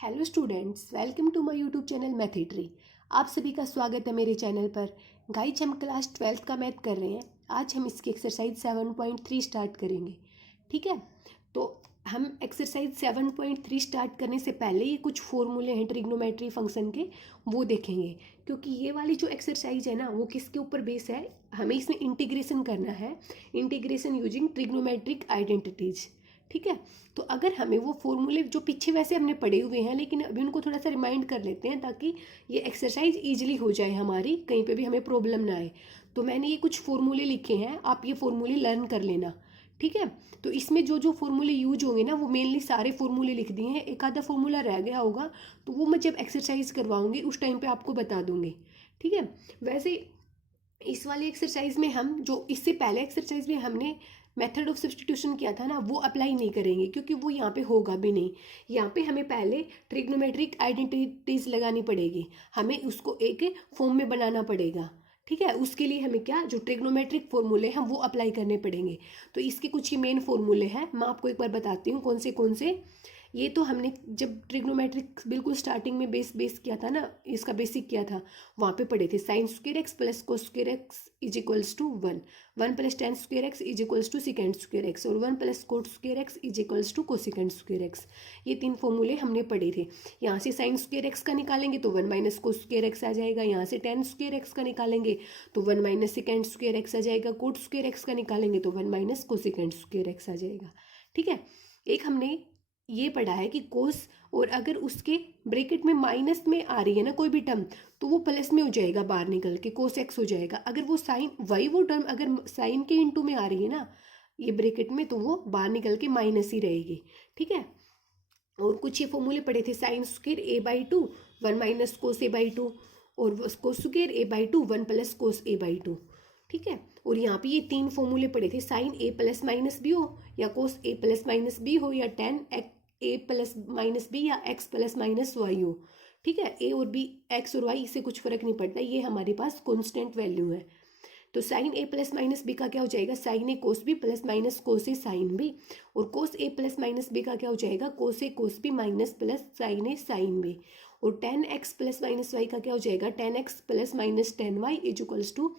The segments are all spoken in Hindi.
Hello students, welcome to my YouTube channel Mathetry. आप सभी का स्वागत है मेरे चैनल पर। गाइज, हम क्लास 12th का मैथ कर रहे हैं। आज हम इसकी एक्सरसाइज 7.3 स्टार्ट करेंगे। ठीक है, तो हम एक्सरसाइज 7.3 स्टार्ट करने से पहले ये कुछ फॉर्मूले हैं ट्रिग्नोमेट्री फंक्शन के, वो देखेंगे। क्योंकि ये वाली जो एक्सरसाइज है ना, वो किसके ऊपर बेस है, हमें इसमें इंटीग्रेशन करना है। Integration using trigonometric identities. ठीक है, तो अगर हमें वो फॉर्मूले जो पीछे वैसे हमने पढ़े हुए हैं, लेकिन अभी उनको थोड़ा सा रिमाइंड कर लेते हैं ताकि ये एक्सरसाइज ईजिली हो जाए हमारी, कहीं पे भी हमें प्रॉब्लम ना आए। तो मैंने ये कुछ फॉर्मूले लिखे हैं, आप ये फॉर्मूले लर्न कर लेना। ठीक है, तो इसमें जो जो फॉर्मूले यूज होंगे ना, वो मेनली सारे फॉर्मूले लिख दिए हैं। एक आधा फॉर्मूला रह गया होगा, तो वो मैं जब एक्सरसाइज करवाऊंगी उस टाइम पे आपको बता दूंगी। ठीक है, वैसे इस वाली एक्सरसाइज में हम जो इससे पहले एक्सरसाइज में हमने मेथड ऑफ सब्सटीट्यूशन किया था ना, वो अप्लाई नहीं करेंगे क्योंकि वो यहाँ पे होगा भी नहीं। यहाँ पे हमें पहले ट्रिग्नोमेट्रिक आइडेंटिटीज लगानी पड़ेगी, हमें उसको एक फॉर्म में बनाना पड़ेगा। ठीक है, उसके लिए हमें क्या, जो ट्रिग्नोमेट्रिक फॉर्मूले हैं वो अप्लाई करने पड़ेंगे। तो इसके कुछ ही मेन फॉर्मूले हैं, मैं आपको एक बार बताती हूँ कौन से। ये तो हमने जब ट्रिग्नोमेट्रिक बिल्कुल स्टार्टिंग में बेस किया था ना, इसका बेसिक किया था, वहाँ पे पढ़े थे। Sine square x plus cos square x is equals to 1, 1 plus tan square x is equals to secant square x, और 1 plus cot square x is equals to cosecant square x. ये तीन फॉर्मूले हमने पढ़े थे। यहाँ से साइन स्क्वेयर एक्स का निकालेंगे तो 1 माइनस कोस स्क्वेयर एक्स आ जाएगा। यहाँ से टेन स्क्वेयर एक्स का निकालेंगे तो 1 माइनस सिकेंड स्क्वेयर एक्स आ जाएगा। कोट स्क्वेयर एक्स का निकालेंगे तो 1 माइनस कोसिकेंड स्क्वेयर एक्स आ जाएगा। ठीक है, एक हमने ये पढ़ा है कि कोस, और अगर उसके ब्रैकेट में माइनस में आ रही है ना कोई भी टर्म, तो वो प्लस में हो जाएगा, बाहर निकल के कोस एक्स हो जाएगा। अगर वो साइन वही वो टर्म अगर साइन के इंटू में आ रही है ना ये ब्रैकेट में, तो वो बाहर निकल के माइनस ही रहेगी। ठीक है, और कुछ ये फॉर्मूले पढ़े थे। Sine square a by two 1 minus cos a by two, और cos square a by two 1 plus cos a by two. ठीक है, और यहाँ पे ये तीन फॉर्मूले पढ़े थे। Sign a plus minus B हो, या कोस ए प्लस माइनस बी हो, या टेन ए प्लस माइनस बी, या एक्स प्लस माइनस वाई हो। ठीक है, ए और बी, एक्स और वाई, इससे कुछ फर्क नहीं पड़ता, ये हमारे पास कॉन्स्टेंट वैल्यू है। तो sine a plus minus b का क्या हो जाएगा, sine a cos b plus minus cos a sine b. और cos a plus minus b का क्या हो जाएगा, cos a cos b minus plus sine a sine b. और tan x plus minus y का क्या हो जाएगा, tan x plus minus tan y is equals to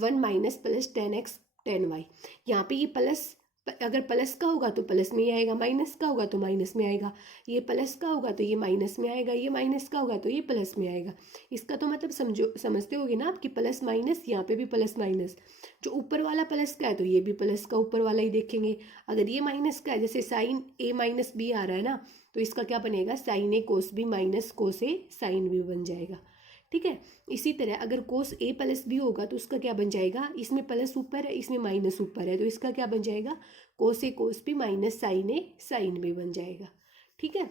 1 minus plus tan x tan y. यहाँ पे ये प्लस, अगर प्लस का होगा तो प्लस में ही आएगा, माइनस का होगा तो माइनस में आएगा। ये प्लस का होगा तो ये माइनस में आएगा, ये माइनस का होगा तो ये प्लस में आएगा। इसका तो मतलब समझते होगे ना आपकी, प्लस माइनस, यहाँ पे भी प्लस माइनस। जो ऊपर वाला प्लस का है तो ये भी प्लस का ऊपर वाला ही देखेंगे। अगर ये माइनस का है, जैसे साइन ए माइनस बी आ रहा है ना, तो इसका क्या बनेगा, sign a cos b minus cos a sine B बन जाएगा। ठीक है, इसी तरह अगर कोस ए प्लस बी होगा तो उसका क्या बन जाएगा, इसमें प्लस ऊपर है इसमें माइनस ऊपर है, तो इसका क्या बन जाएगा, cos a cos b minus sign a sine B बन जाएगा। ठीक है,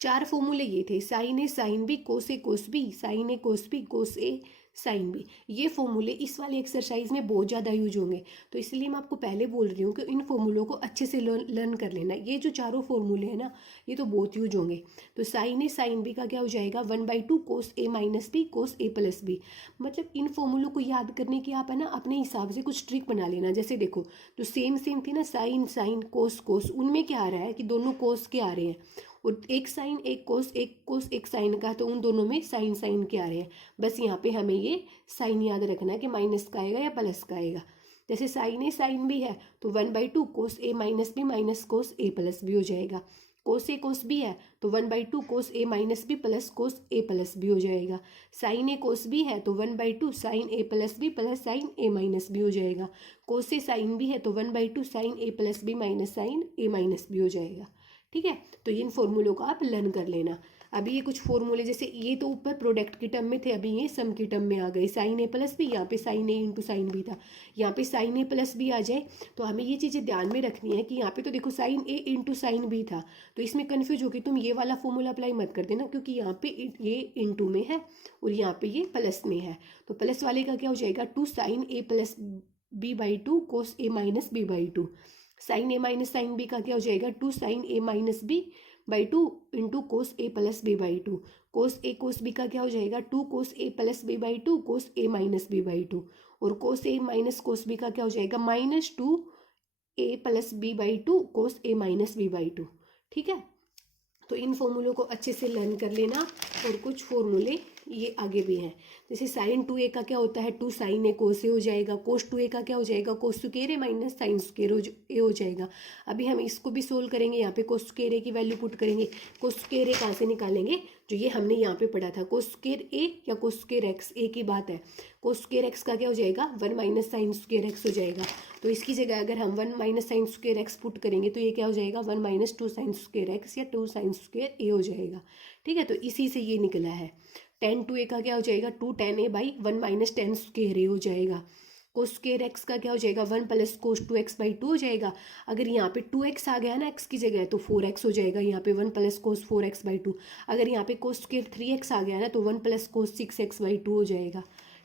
चार फॉर्मूले ये थे। Sign a sine B, cos a cos B, sign a cos B, cos a sine B. ये फॉर्मूले इस वाली एक्सरसाइज में बहुत ज़्यादा यूज होंगे, तो इसलिए मैं आपको पहले बोल रही हूँ कि इन फॉर्मूलों को अच्छे से लर्न कर लेना। ये जो चारों फॉर्मूले हैं ना, ये तो बहुत यूज होंगे। तो साइन ए साइन बी का क्या हो जाएगा, 1/2 कोस a minus B cos a plus B. मतलब इन फॉर्मूलों को याद करने की आप है ना अपने हिसाब से कुछ ट्रिक बना लेना। जैसे देखो, जो सेम सेम थी ना, साइन साइन कोस कोस, उनमें क्या आ रहा है कि दोनों कोस के आ रहे हैं, और एक साइन एक कोस एक साइन का, तो उन दोनों में साइन साइन के आ रहे हैं। बस यहाँ पे हमें ये साइन याद रखना है कि माइनस का आएगा या प्लस का आएगा। जैसे साइन ए साइन बी है तो 1/2 कोस a minus B minus cos a plus B हो जाएगा। कोस ए कोस बी है तो 1/2 कोस a minus B plus cos a plus B हो जाएगा। साइन ए कोस बी है तो 1/2 sign a plus B plus sine a minus B हो जाएगा। कोस ए साइन बी है तो 1/2 sign a plus B minus sign a minus B हो जाएगा। ठीक है, तो इन फॉर्मूलों को आप लर्न कर लेना। अभी ये कुछ फॉर्मूले, जैसे ये तो ऊपर प्रोडक्ट की टर्म में थे, अभी ये सम की टर्म में आ गए। साइन ए प्लस बी, यहाँ पे साइन ए इंटू साइन बी था, यहाँ पे साइन ए प्लस बी आ जाए। तो हमें ये चीज़ें ध्यान में रखनी है कि यहाँ पे तो देखो साइन ए इंटू साइन बी था, तो इसमें कन्फ्यूज होगी तुम ये वाला फॉर्मूला अप्लाई मत कर देना, क्योंकि यहाँ पे ये इंटू में है और यहाँ पे ये प्लस में है। तो प्लस वाले का क्या हो जाएगा, 2 sine a plus b by 2 cos a minus b by 2। Sine a minus sine b का क्या हो जाएगा, 2 sine a minus b by 2 into cos a plus b by 2। Cos a cos b का क्या हो जाएगा, 2 cos a plus b by 2 cos a minus b by 2। और cos a minus cos b का क्या हो जाएगा, -2 a plus b by 2 cos a minus b by 2। ठीक है, तो इन फॉर्मूलों को अच्छे से लर्न कर लेना। और कुछ फॉर्मूले ये आगे भी हैं, जैसे साइन 2a का क्या होता है, 2 साइन ए कोस ए हो जाएगा। कोस 2a का क्या हो जाएगा, cos square A minus sine square a हो जाएगा। अभी हम इसको भी सोल्व करेंगे, यहाँ पे कोस स्क्वायर ए की वैल्यू पुट करेंगे। कोस स्क्वायर ए कहाँ से निकालेंगे, जो ये हमने यहाँ पे पढ़ा था, कोस स्क्वायर ए या कोस स्क्वायर एक्स, ए की बात है। कोस स्क्वायर एक्स का क्या हो जाएगा, 1 माइनस साइन स्क्वायर एक्स हो जाएगा। तो इसकी जगह अगर हम 1 minus sign square x put करेंगे तो ये क्या हो जाएगा, 1 माइनस 2 साइन स्क्वायर एक्स या 2 साइन स्क्वायर ए हो जाएगा। ठीक है, तो इसी से ये निकला है। टेन 2a का क्या हो जाएगा, 2 tan a by 1 minus tan square a हो जाएगा। कोस स्क्वायर एक्स का क्या हो जाएगा, 1 प्लस कोस 2x बाई 2 हो जाएगा। अगर यहाँ पे 2x आ गया ना x की जगह तो 4x हो जाएगा, यहाँ पे 1 प्लस कोस 4x बाई 2। अगर यहाँ पे कोस स्क्वायर 3x आ गया ना तो 1 प्लस कोस 6x बाई 2 हो जाएगा।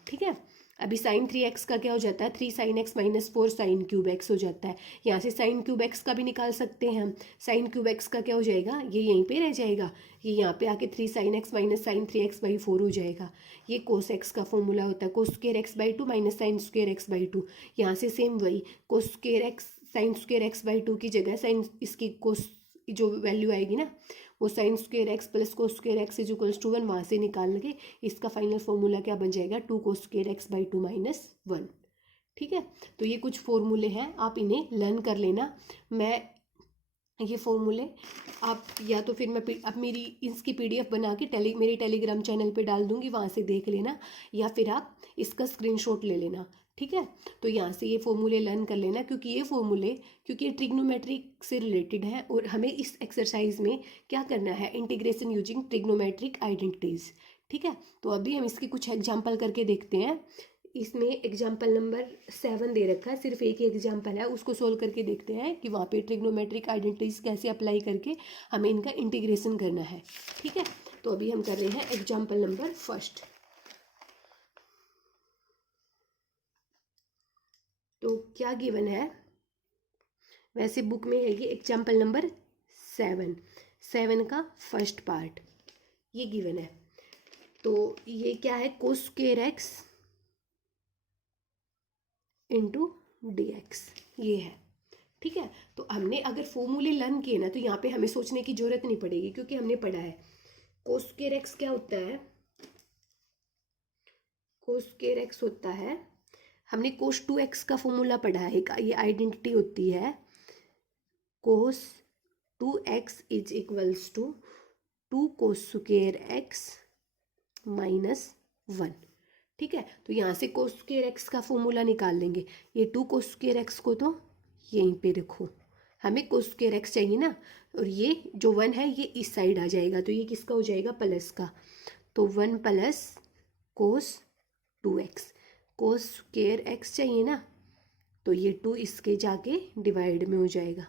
ठीक है, अभी साइन 3x का क्या हो जाता है, 3 sine x minus 4 sine cube x हो जाता है। यहाँ से साइन क्यूब एक्स का भी निकाल सकते हैं हम। साइन क्यूब एक्स का क्या हो जाएगा, ये यहीं पे रह जाएगा, ये यहाँ पे आके 3 sine x minus sine 3x by 4 हो जाएगा। ये कोस एक्स का फॉर्मूला होता है, कोस square x by 2 minus sign square x by 2। यहाँ से सेम वही, कोस square x sign square x by 2 की जगह साइन इसकी कोस जो वैल्यू आएगी ना, वो sine square x plus cos square x is equals to 1, वहाँ से निकाल लगे। इसका फाइनल फॉर्मूला क्या बन जाएगा, 2 cos square x by 2 minus 1। ठीक है, तो ये कुछ फॉर्मूले हैं, आप इन्हें लर्न कर लेना। मैं ये फॉर्मूले आप या तो फिर मैं अब मेरी इसकी PDF बना के मेरे टेलीग्राम चैनल पे डाल दूंगी, वहाँ से देख लेना, या फिर आप इसका स्क्रीनशॉट ले लेना। ठीक है, तो यहाँ से ये फॉर्मूले लर्न कर लेना, क्योंकि ये ट्रिग्नोमेट्रिक से रिलेटेड है और हमें इस एक्सरसाइज में क्या करना है, इंटीग्रेशन यूजिंग ट्रिग्नोमेट्रिक आइडेंटिटीज। ठीक है, तो अभी हम इसके कुछ एग्जाम्पल करके देखते हैं। इसमें एग्जाम्पल नंबर 7 दे रखा है, सिर्फ एक ही एग्जाम्पल है, उसको सोल्व करके देखते हैं कि वहाँ पे ट्रिग्नोमेट्रिक आइडेंटिटीज कैसे अप्लाई करके हमें इनका इंटीग्रेशन करना है। ठीक है, तो अभी हम कर रहे हैं एग्जाम्पल नंबर 1। तो क्या गिवन है, वैसे बुक में है ये एग्जाम्पल नंबर 7 का फर्स्ट पार्ट ये गिवन है। तो ये क्या है, कोस square x into D x, ये है। ठीक है, तो हमने अगर फॉर्मूले लर्न किए ना तो यहाँ पे हमें सोचने की जरूरत नहीं पड़ेगी, क्योंकि हमने पढ़ा है कोस स्क्वायर एक्स क्या होता है, कोस स्क्वायर एक्स होता है, हमने कोस 2x का फॉर्मूला पढ़ा है, ये आइडेंटिटी होती है, cos 2x is equals to 2 cos square x minus 1। ठीक है, तो यहाँ से कोस स्क्वायर एक्स का फॉर्मूला निकाल लेंगे। ये 2 कोस स्क्वायर एक्स को तो यहीं पे रखो, हमें कोस स्क्वायर एक्स चाहिए ना, और ये जो 1 है ये इस साइड आ जाएगा, तो ये किसका हो जाएगा, प्लस का। तो 1 प्लस कोस 2x, कोस स्क्वायर एक्स चाहिए ना, तो ये 2 इसके जाके डिवाइड में हो जाएगा,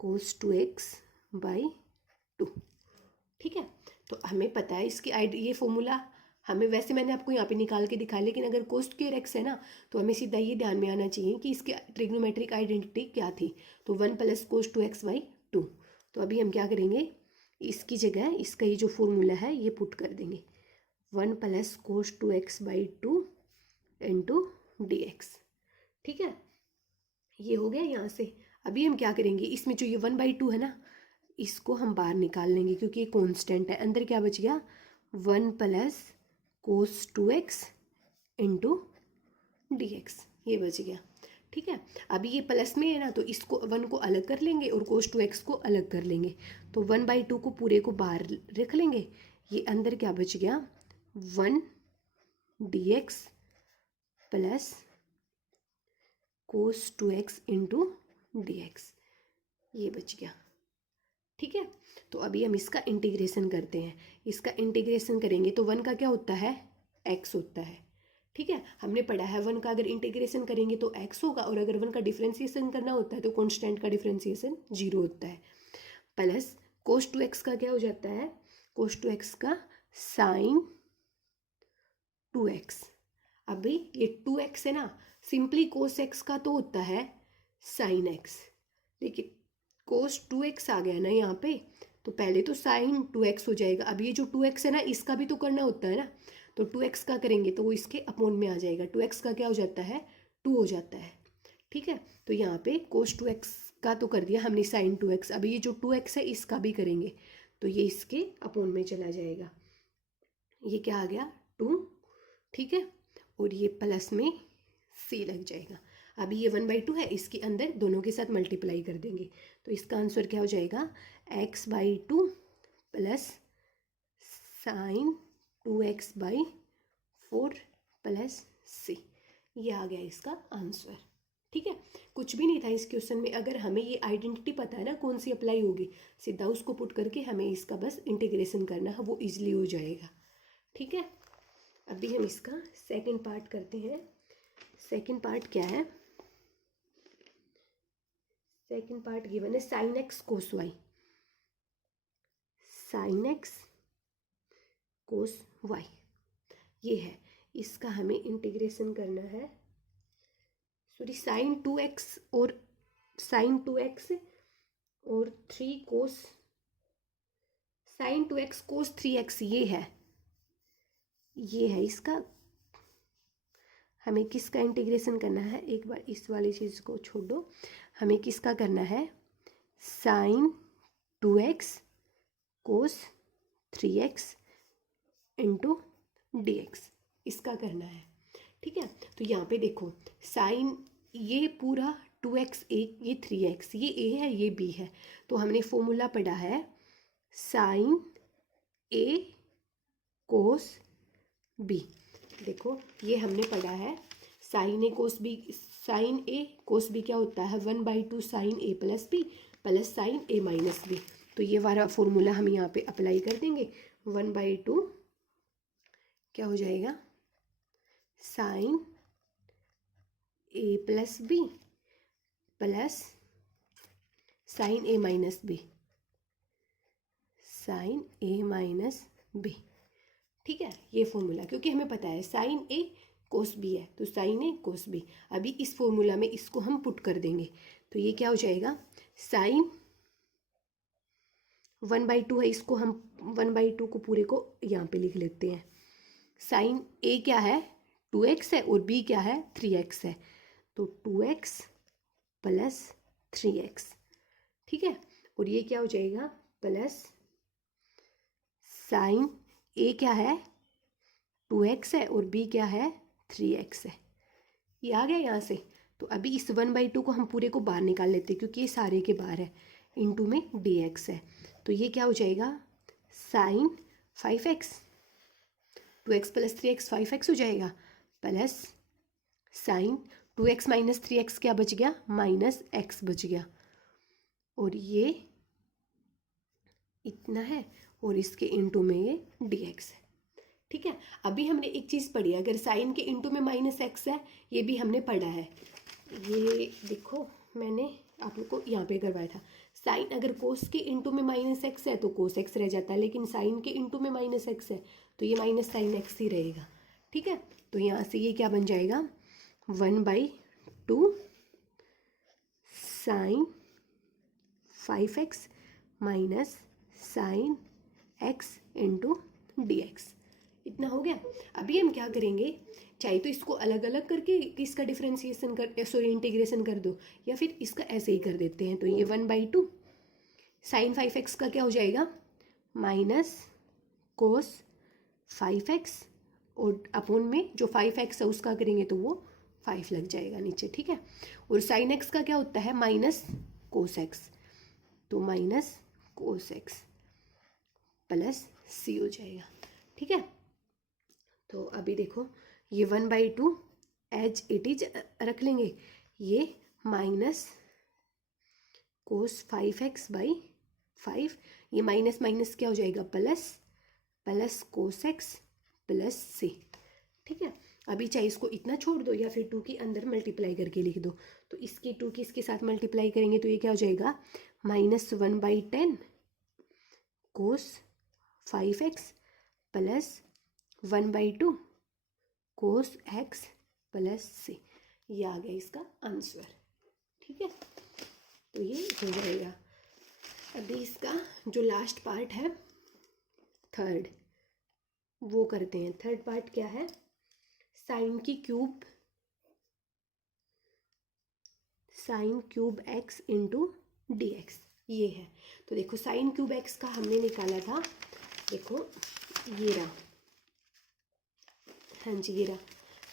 कोस 2x बाई 2। ठीक है, तो हमें पता है इसकी ये फॉर्मूला हमें, वैसे मैंने आपको यहाँ पे निकाल के दिखाया, लेकिन अगर कोस स्क्वायर एक्स है ना तो हमें सीधा ये ध्यान में आना चाहिए कि इसकी ट्रिग्नोमेट्रिक आइडेंटिटी क्या थी, तो 1 प्लस कोस 2x बाई 2। तो अभी हम क्या करेंगे, इसकी जगह इसका ये जो फॉर्मूला है ये पुट कर देंगे, 1 plus cos 2x by 2 into D X. ठीक है, ये हो गया यहाँ से। अभी हम क्या करेंगे, इसमें जो ये 1/2 है ना, इसको हम बाहर निकाल लेंगे, क्योंकि ये कांस्टेंट है। अंदर क्या बच गया, 1 प्लस कोस 2x इंटू डी एक्स, ये बच गया। ठीक है, अभी ये प्लस में है ना, तो इसको 1 को अलग कर लेंगे और कोस 2x को अलग कर लेंगे, तो 1/2 को पूरे को बाहर रख लेंगे। ये अंदर क्या बच गया, 1 डी एक्स प्लस कोस 2x इंटू डी एक्स, ये बच गया। ठीक है, तो अभी हम इसका इंटीग्रेशन करते हैं। इसका इंटीग्रेशन करेंगे तो 1 का क्या होता है, x होता है। ठीक है, हमने पढ़ा है 1 का अगर इंटीग्रेशन करेंगे तो x होगा, और अगर 1 का डिफ्रेंसिएशन करना होता है तो कांस्टेंट का डिफ्रेंसिएशन 0 होता है। प्लस कोस 2x का क्या हो जाता है, कोस 2x का साइन 2x। अभी ये 2x है ना, सिंपली कोस x का तो होता है साइन x, लेकिन कोस 2x आ गया ना यहाँ पे, तो पहले तो साइन 2x हो जाएगा। अब ये जो 2x है ना, इसका भी तो करना होता है ना, तो 2x का करेंगे तो वो इसके अपोन में आ जाएगा, 2x का क्या हो जाता है, 2 हो जाता है। ठीक है, तो यहाँ पे कोस 2x का तो कर दिया हमने साइन 2x, अभी ये जो 2x है इसका भी करेंगे, तो ये इसके अपोन में चला जाएगा, ये क्या आ गया 2, ठीक है, और ये प्लस में c लग जाएगा। अभी ये 1/2 है, इसके अंदर दोनों के साथ मल्टीप्लाई कर देंगे, तो इसका आंसर क्या हो जाएगा x/2 plus sign 2x/4 plus c। ये आ गया इसका आंसर, ठीक है। कुछ भी नहीं था इस क्वेश्चन में, अगर हमें ये आइडेंटिटी पता है ना कौन सी अप्लाई होगी, सीधा उसको पुट करके हमें इसका बस इंटीग्रेशन करना है, वो इजीली हो जाएगा, ठीक है। अभी हम इसका सेकंड पार्ट करते हैं। सेकंड पार्ट क्या है, सेकंड पार्ट गिवन है sin x cos y, sin x cos y ये है, इसका हमें इंटीग्रेशन करना है, सॉरी sin 2x और sin 2x और 3 cos sin 2x cos 3x ये है इसका, हमें किसका इंटीग्रेशन करना है, एक बार इस वाली चीज़ को छोड़ दो, हमें किसका करना है sin 2x cos 3x into dx, इसका करना है, ठीक है। तो यहाँ पे देखो साइन ये पूरा 2x ये 3x, ये a है ये b है, तो हमने फॉर्मूला पढ़ा है साइन a कोस b। देखो ये हमने पढ़ा है sign a cos B, sign a cos B क्या होता है 1/2 sign a plus B plus sine a minus B. तो ये वाला फॉर्मूला हम यहाँ पे अप्लाई कर देंगे, 1/2 क्या हो जाएगा sine a plus B plus sine a minus B, sign a minus B, ठीक है। ये फॉर्मूला क्योंकि हमें पता है साइन ए कोस बी है, तो साइन ए कोस बी, अभी इस फॉर्मूला में इसको हम पुट कर देंगे, तो ये क्या हो जाएगा साइन 1/2 है, इसको हम 1/2 को पूरे को यहाँ पे लिख लेते हैं, साइन ए क्या है 2x है और b क्या है 3x है, तो 2x प्लस 3x, ठीक है, और ये क्या हो जाएगा प्लस साइन ए क्या है 2x है और b क्या है 3x है, ये आ गया यहाँ से। तो अभी इस 1/2 को हम पूरे को बाहर निकाल लेते हैं क्योंकि ये सारे के बाहर है, इनटू में dx है, तो ये क्या हो जाएगा sign 5x 2x plus 3x 5x हो जाएगा, plus sign 2x minus 3x क्या बच गया माइनस x बच गया, और ये इतना है और इसके इनटू में ये dx है, ठीक है। अभी हमने एक चीज़ पढ़ी है, अगर साइन के इनटू में माइनस x है, ये भी हमने पढ़ा है, ये देखो मैंने आप लोग को यहाँ पे करवाया था, साइन अगर कोस के इनटू में माइनस x है तो कोस x रह जाता है, लेकिन साइन के इनटू में माइनस x है तो ये माइनस साइन x ही रहेगा, ठीक है। तो यहाँ से ये क्या बन जाएगा 1/2 sine 5x minus sine x into dx, इतना हो गया। अभी हम क्या करेंगे, चाहे तो इसको अलग अलग करके इसका डिफ्रेंसिएशन कर सॉरी इंटीग्रेशन कर दो, या फिर इसका ऐसे ही कर देते हैं, तो ये 1/2 साइन 5x का क्या हो जाएगा माइनस कोस 5x और अपोन में जो 5x है उसका करेंगे तो वो 5 लग जाएगा नीचे, ठीक है। और साइन x का क्या होता है माइनस कोस x, तो minus cos x plus c हो जाएगा, ठीक है। तो अभी देखो ये 1/2 एज इट इज रख लेंगे, ये माइनस कोस 5x/5, ये माइनस माइनस क्या हो जाएगा plus, plus cos x plus c, ठीक है। अभी चाहे इसको इतना छोड़ दो या फिर 2 के अंदर मल्टीप्लाई करके लिख दो, तो इसके 2 की इसके साथ मल्टीप्लाई करेंगे तो ये क्या हो जाएगा -1/10 कोस 5x प्लस 1/2 कोस x प्लस c, ये आ गया इसका आंसर, ठीक है। तो ये हो जाएगा। अभी इसका जो लास्ट पार्ट है थर्ड, वो करते हैं। थर्ड पार्ट क्या है sine cube x into dx, ये है। तो देखो साइन क्यूब एक्स का हमने निकाला था, देखो ये रहा, हाँ जी ये रहा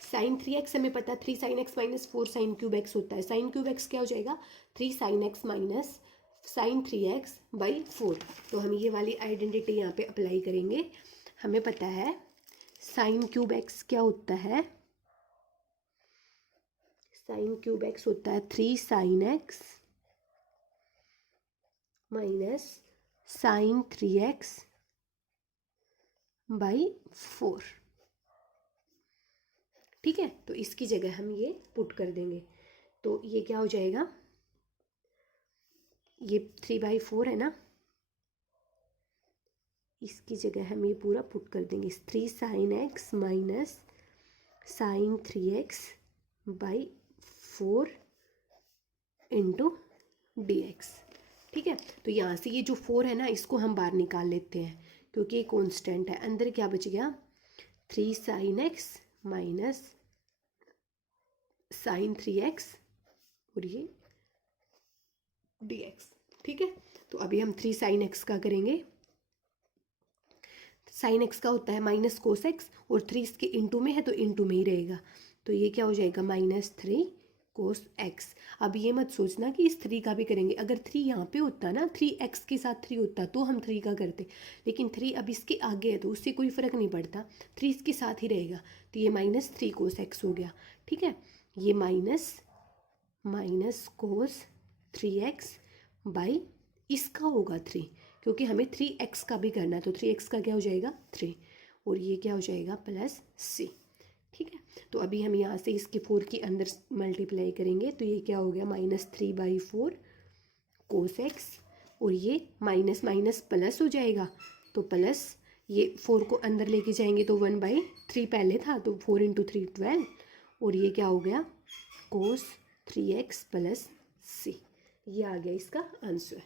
साइन 3x, हमें पता 3 sine x minus 4 sine cube x होता है। साइन क्यूब एक्स क्या हो जाएगा 3 sine x minus sine 3x by 4। तो हम ये वाली आइडेंटिटी यहाँ पे अप्लाई करेंगे। हमें पता है साइन क्यूब एक्स क्या होता है, साइन क्यूब एक्स होता है 3 sine x minus sine 3x by 4। ठीक है, तो इसकी जगह हम ये पुट कर देंगे। तो ये क्या हो जाएगा, ये 3/4 है ना, इसकी जगह हम ये पूरा पुट कर देंगे 3 sine x minus sine 3x by 4 into D X. ठीक है, तो यहाँ से ये जो 4 है ना इसको हम बाहर निकाल लेते हैं क्योंकि ये कॉन्स्टेंट है। अंदर क्या बच गया 3 sine x minus sine 3x और ये डी एक्स। ठीक है, तो अभी हम 3 साइन एक्स का करेंगे। साइन एक्स का होता है माइनस कोस एक्स और 3 इसके इंटू में है तो इंटू में ही रहेगा। तो ये क्या हो जाएगा -3 कोस एक्स। अब ये मत सोचना कि इस 3 का भी करेंगे, अगर 3 यहाँ पे होता ना 3x के साथ 3 होता तो हम 3 का करते, लेकिन 3 अब इसके आगे है तो उससे कोई फ़र्क नहीं पड़ता, 3 इसके साथ ही रहेगा। तो ये -3 कोस एक्स हो गया। ठीक है, ये माइनस कोस 3x बाई इसका होगा 3 क्योंकि हमें 3x का भी करना है। तो 3x का क्या हो जाएगा 3 और ये क्या हो जाएगा +c। ठीक है, तो अभी हम यहाँ से इसके 4 की अंदर मल्टीप्लाई करेंगे तो ये क्या हो गया -3/4 कोस एक्स और ये माइनस माइनस प्लस हो जाएगा। तो प्लस ये 4 को अंदर लेके जाएंगे तो 1/3 पहले था तो 4 × 3 12 और ये क्या हो गया कोस 3x + c। ये आ गया इसका आंसर।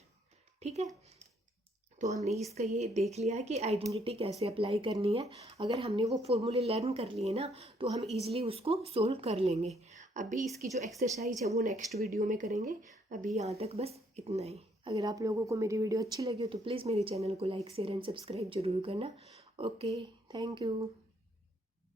ठीक है, तो हमने इसका ये देख लिया है कि आइडेंटिटी कैसे अप्लाई करनी है। अगर हमने वो फॉर्मूले लर्न कर लिए ना तो हम इजीली उसको सोल्व कर लेंगे। अभी इसकी जो एक्सरसाइज है वो नेक्स्ट वीडियो में करेंगे। अभी यहाँ तक बस इतना ही। अगर आप लोगों को मेरी वीडियो अच्छी लगी हो तो प्लीज़ मेरे चैनल को लाइक शेयर एंड सब्सक्राइब जरूर करना। Okay, thank you.